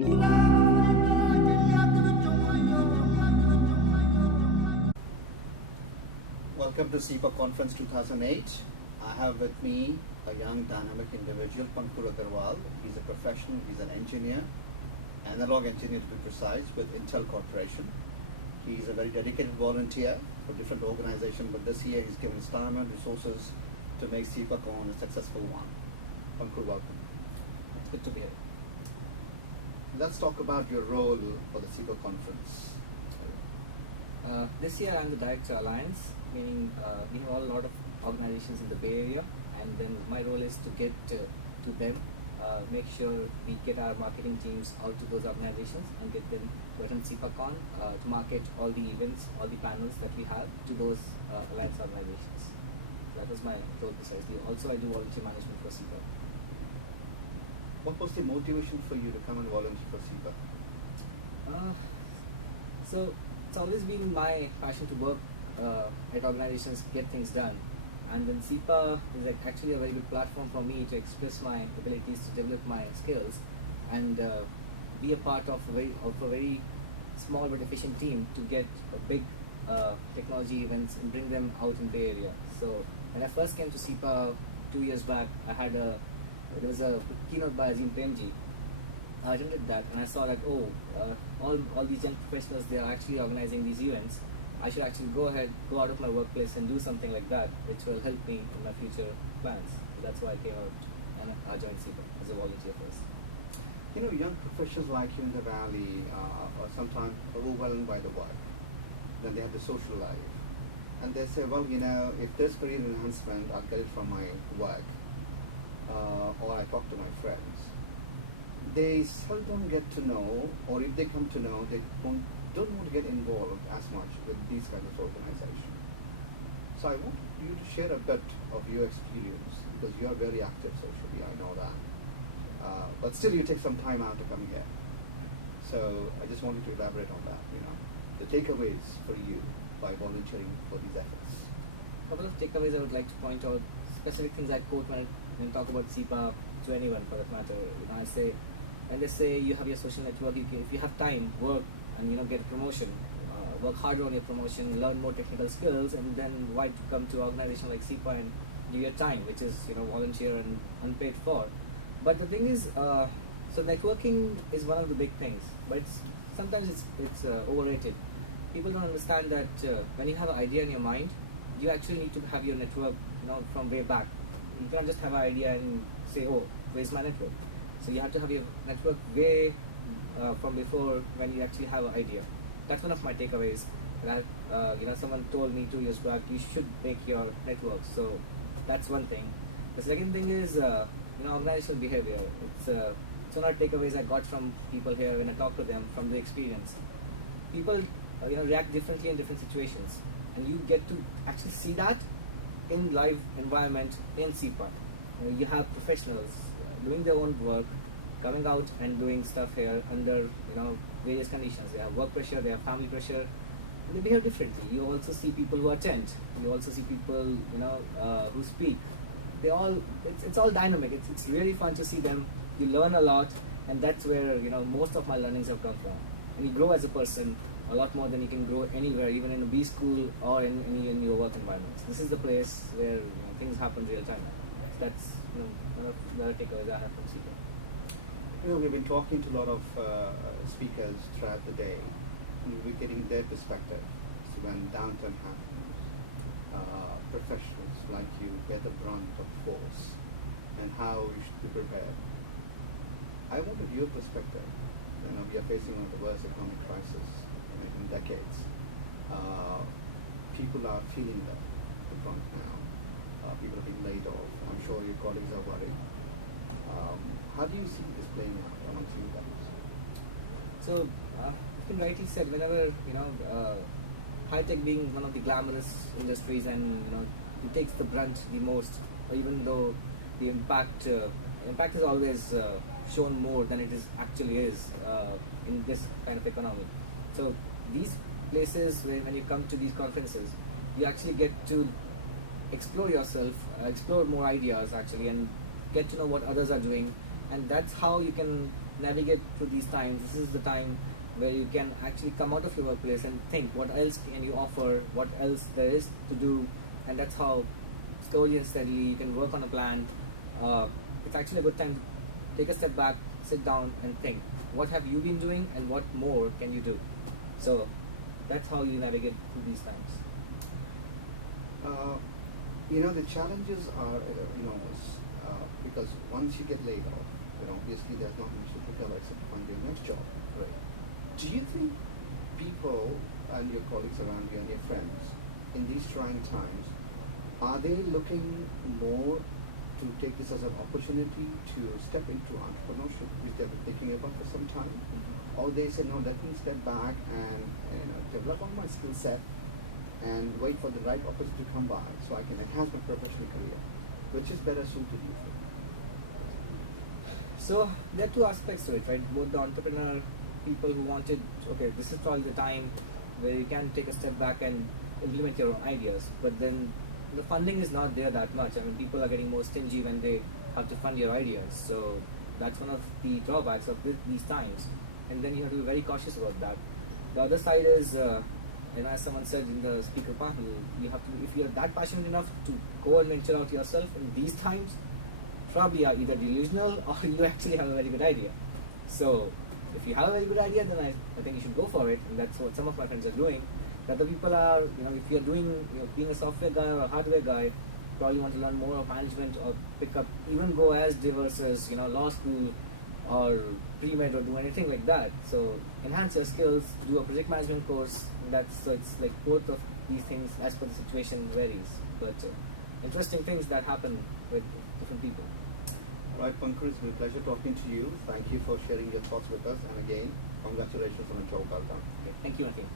Welcome to SIPA Conference 2008. I have with me a young dynamic individual, Pankur Agrawal. He's a professional, he's an engineer, analog engineer to be precise, with Intel Corporation. He's a very dedicated volunteer for different organizations, but this year he's given his time and resources to make SIPAcon a successful one. Pankur, welcome. It's good to be here. Let's talk about your role for the SIPA conference. This year I'm the Director Alliance, meaning we have a lot of organizations in the Bay Area, and then my role is to get to them, make sure we get our marketing teams out to those organizations and get them to attend SIPAcon to market all the events, all the panels that we have to those alliance organizations. That was my role precisely. Also I do volunteer management for SIPA. What was the motivation for you to come and volunteer for SIPA? So it's always been my passion to work at organizations, get things done, and then SIPA is actually a very good platform for me to express my abilities, to develop my skills, and be a part of a very small but efficient team to get a big technology events and bring them out in the Bay Area. So when I first came to SIPA 2 years back, there was a keynote by Azim Premji. I attended that and I saw that all these young professionals, they are actually organizing these events. I should actually go out of my workplace and do something like that, which will help me in my future plans. So that's why I came out and I joined SIPA as a volunteer first. You know, young professionals like you in the Valley are sometimes overwhelmed by the work. Then they have the social life. And they say, well, you know, if there's career enhancement, I'll get it from my work. Or I talk to my friends. They seldom get to know, or if they come to know, they don't want to get involved as much with these kinds of organizations. So I want you to share a bit of your experience, because you are very active socially, I know that. But still you take some time out to come here. So I just wanted to elaborate on that, you know, the takeaways for you by volunteering for these efforts. A couple of takeaways I would like to point out, specific things I quote when I talk about SIPA to anyone for that matter. You know, I say, when they say you have your social network, if you have time, work and get a promotion, work harder on your promotion, learn more technical skills, and then why to come to an organization like SIPA and do your time, which is volunteer and unpaid for. But the thing is, so networking is one of the big things, but sometimes it's overrated. People don't understand that when you have an idea in your mind, you actually need to have your network from way back. You can't just have an idea and say, oh, where's my network? So you have to have your network way from before, when you actually have an idea. That's one of my takeaways. That someone told me 2 years back, you should make your network. So that's one thing. The second thing is organizational behavior. It's one of the takeaways I got from people here when I talk to them from the experience. People react differently in different situations, and you get to actually see that in live environment in SIPA. You have professionals doing their own work, coming out and doing stuff here under various conditions. They have work pressure, they have family pressure, and they behave differently. You also see people who attend. You also see people who speak. It's all dynamic. It's really fun to see them. You learn a lot, and that's where most of my learnings have come from. And you grow as a person a lot more than you can grow anywhere, even in a B school or in your work environment. This is the place where things happen real time. That's one of the takeaways I have from SIPA. We've been talking to a lot of speakers throughout the day, and we're getting their perspective. So when downturn happens, professionals like you get the brunt of force, and how we should be prepared. I wanted your perspective. We are facing one of the worst economic crises in decades. People are feeling the brunt now. People are being laid off. I'm sure your colleagues are worried. How do you see this playing out amongst you guys? So, it's been rightly said, whenever, high-tech being one of the glamorous industries and, it takes the brunt the most, even though the impact is always shown more than it actually is in this kind of economy. So, these places, when you come to these conferences, you actually get to explore yourself, explore more ideas actually, and get to know what others are doing, and that's how you can navigate through these times, this is the time where you can actually come out of your workplace and think what else can you offer, what else there is to do, and that's how slowly and steadily you can work on a plan. It's actually a good time to take a step back, sit down and think, what have you been doing and what more can you do? So that's how you navigate through these times. The challenges are enormous because once you get laid off, obviously there's not much to recover except find your next job. Right. Do you think people and your colleagues around you and your friends in these trying times, are they looking more to take this as an opportunity to step into entrepreneurship, which they've been thinking about for some time? Or they say, no, let me step back and develop on my skill set and wait for the right opportunity to come by so I can enhance my professional career? Which is better suited you for? So there are two aspects to it, right? Both the entrepreneur, people who wanted, okay, this is probably the time where you can take a step back and implement your own ideas, but then the funding is not there that much. I mean, people are getting more stingy when they have to fund your ideas. So that's one of the drawbacks of these times. And then you have to be very cautious about that. The other side is, as someone said in the speaker panel, you have to, if you're that passionate enough to go and venture out yourself in these times, probably are either delusional or you actually have a very good idea. So if you have a very good idea, then I think you should go for it, and that's what some of my friends are doing. The other people are, if you're doing, being a software guy or a hardware guy, probably want to learn more of management or pick up, even go as diverse as, law school or pre-med or do anything like that. So enhance your skills, do a project management course. So it's like both of these things as per the situation varies. But interesting things that happen with different people. All right, Pankur, it's been a pleasure talking to you. Thank you for sharing your thoughts with us. And again, congratulations on a job well done. Okay, thank you, Akin.